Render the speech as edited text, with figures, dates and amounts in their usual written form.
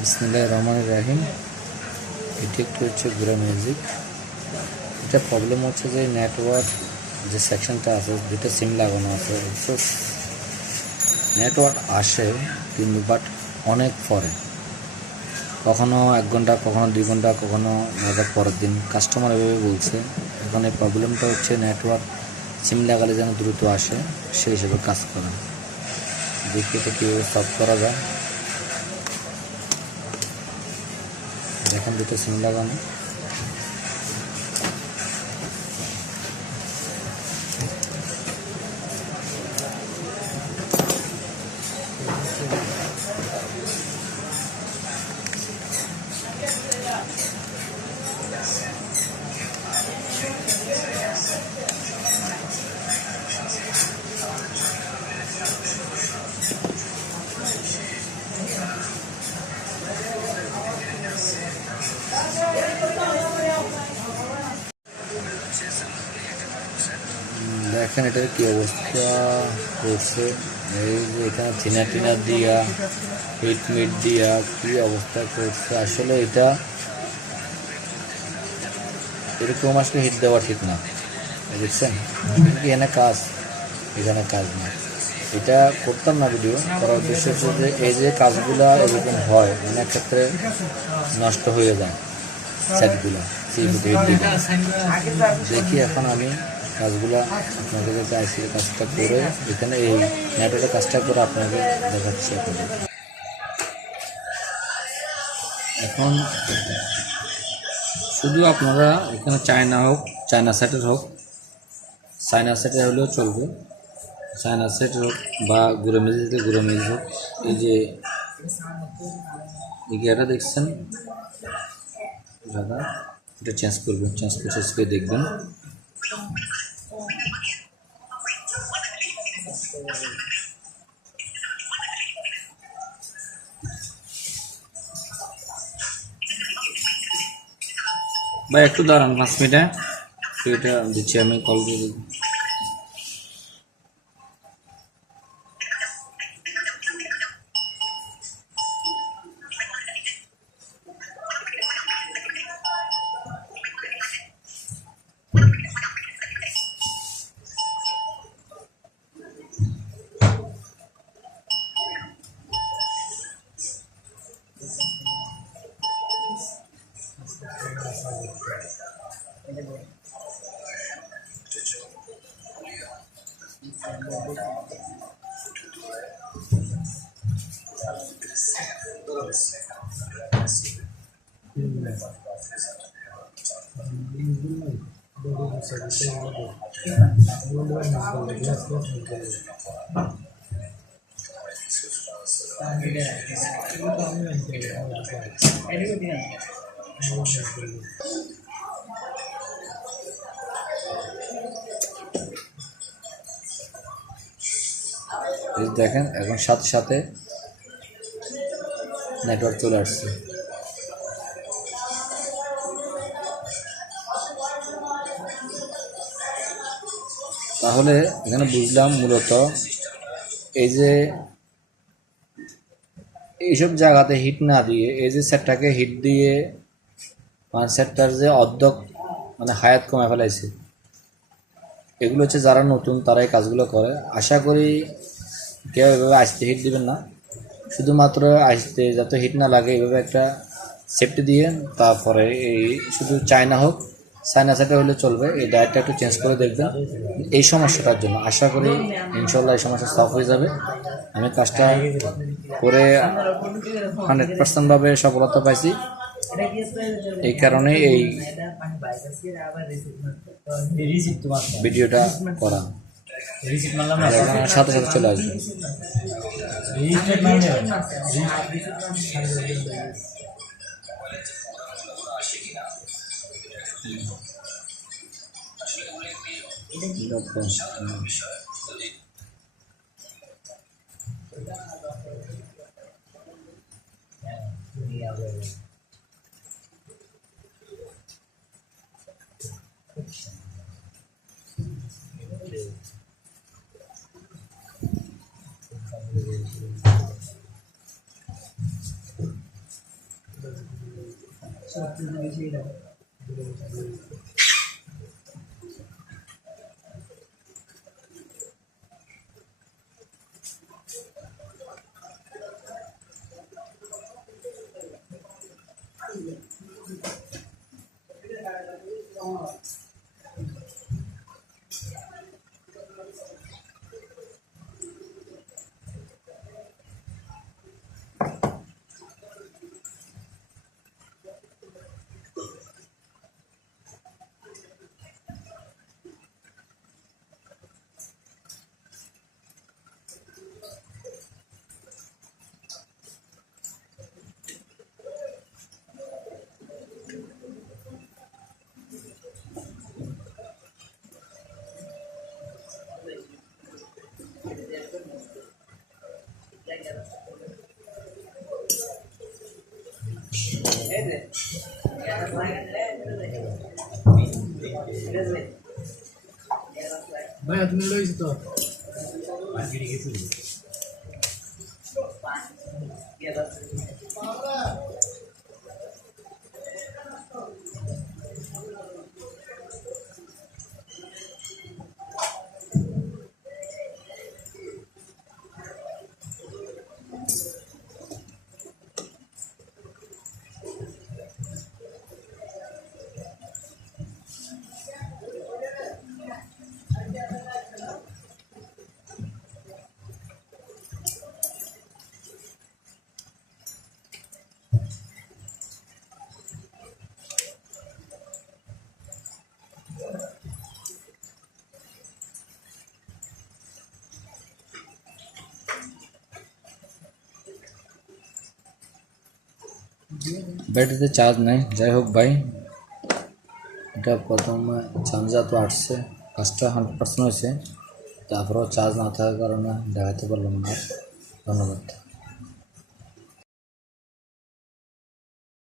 বিসমিল্লাহির রহমানির রহিম। এটি একটি হচ্ছে গুড়া মিউজিক। এটা প্রবলেম হচ্ছে যে নেটওয়ার্ক যে সেকশনটা আছে, দুটো সিম লাগানো আছে, নেটওয়ার্ক আসে কিন্তু বাট অনেক পরে, কখনো 1 ঘন্টা, কখনো 2 ঘন্টা, কখনো আবার পরের দিন। কাস্টমার এভাবে বলছে। এখন এই প্রবলেমটা হচ্ছে নেটওয়ার্ক সিম লাগালে যেন দ্রুত আসে, সেই হিসেবে কাজ করে। দেখি এটা কীভাবে সলভ করা যায়। দেখেন দুটো সিম লাগানো। দেখেন এটার কী অবস্থা করছে। এই যে এখানে থিনার দিয়া, হিট দিয়া কী অবস্থা করছে। আসলে এটা এরকম আসলে হিট দেওয়া ঠিক না, বুঝছেন? এখানে কাজ, এখানে কাজ না। এটা করতাম না ভিডিও করার উদ্দেশ্য হচ্ছে যে এই যে কাজগুলো এরকম হয়, অনেক ক্ষেত্রে নষ্ট হয়ে যায় সেটগুলো। দেখি এখন আমি কাজগুলো আপনাদের কাছে আইসির কাজটা করে, এখানে এই নেটওয়ার্কের কাজটা করে আপনাকে দেখাচ্ছি। এখন শুধু আপনারা এখানে চায়না সেটের হোক, চায়না সেটের হলেও চলবে, চায়না সেট হোক বা গুঁড়ো মেজিস হোক। এই যে এই গিয়ারটা দেখছেন দাদা, এটা চেঞ্জ করবেন, চেঞ্জ করে দেখবেন। ভাই একটু দাঁড়ান 5 মিনিটে, এটা দিচ্ছি আমি, কল দিয়ে। দেখেন এখন সাথে সাথে নেটওয়ার্ক চলে আসছে। তাহলে এখানে বুঝলাম মূলত এই যে এইসব জায়গাতে হিট না দিয়ে, এই যে সেটটাকে হিট দিয়ে সেটটার যে অর্ধেক মানে হায়াত কমে ফেলাইছে। এগুলো হচ্ছে যারা নতুন তারা এই কাজগুলো করে। আশা করি কেউ এভাবে আস্তে হিট দিবেন না, শুধুমাত্র আস্তে যাতে হিট না লাগে এভাবে একটা সেফটি দিয়ে তারপরে এই শুধু চায়না হোক, চায়না সেটে হলে চলবে। এই ডায়েটটা একটু চেঞ্জ করে দেখবেন এই সমস্যাটার জন্য। আশা করি ইনশাল্লাহ এই সমস্যা সলভ হয়ে যাবে। আমি কাজটা করে 100% সফলতা পাইছি। এই কারণে এই ভিডিওটা করা, সাথে সাথে চলে আসবে। ভাই তুমি লইছি তো ব্যাটারিতে চার্জ নেই। যাই হোক ভাই, এটা প্রথমে চার্জার তো আসছে, কাজটা 100% হয়েছে, তারপরেও চার্জ না থাকার কারণে দেখাতে পারলাম না। ধন্যবাদ।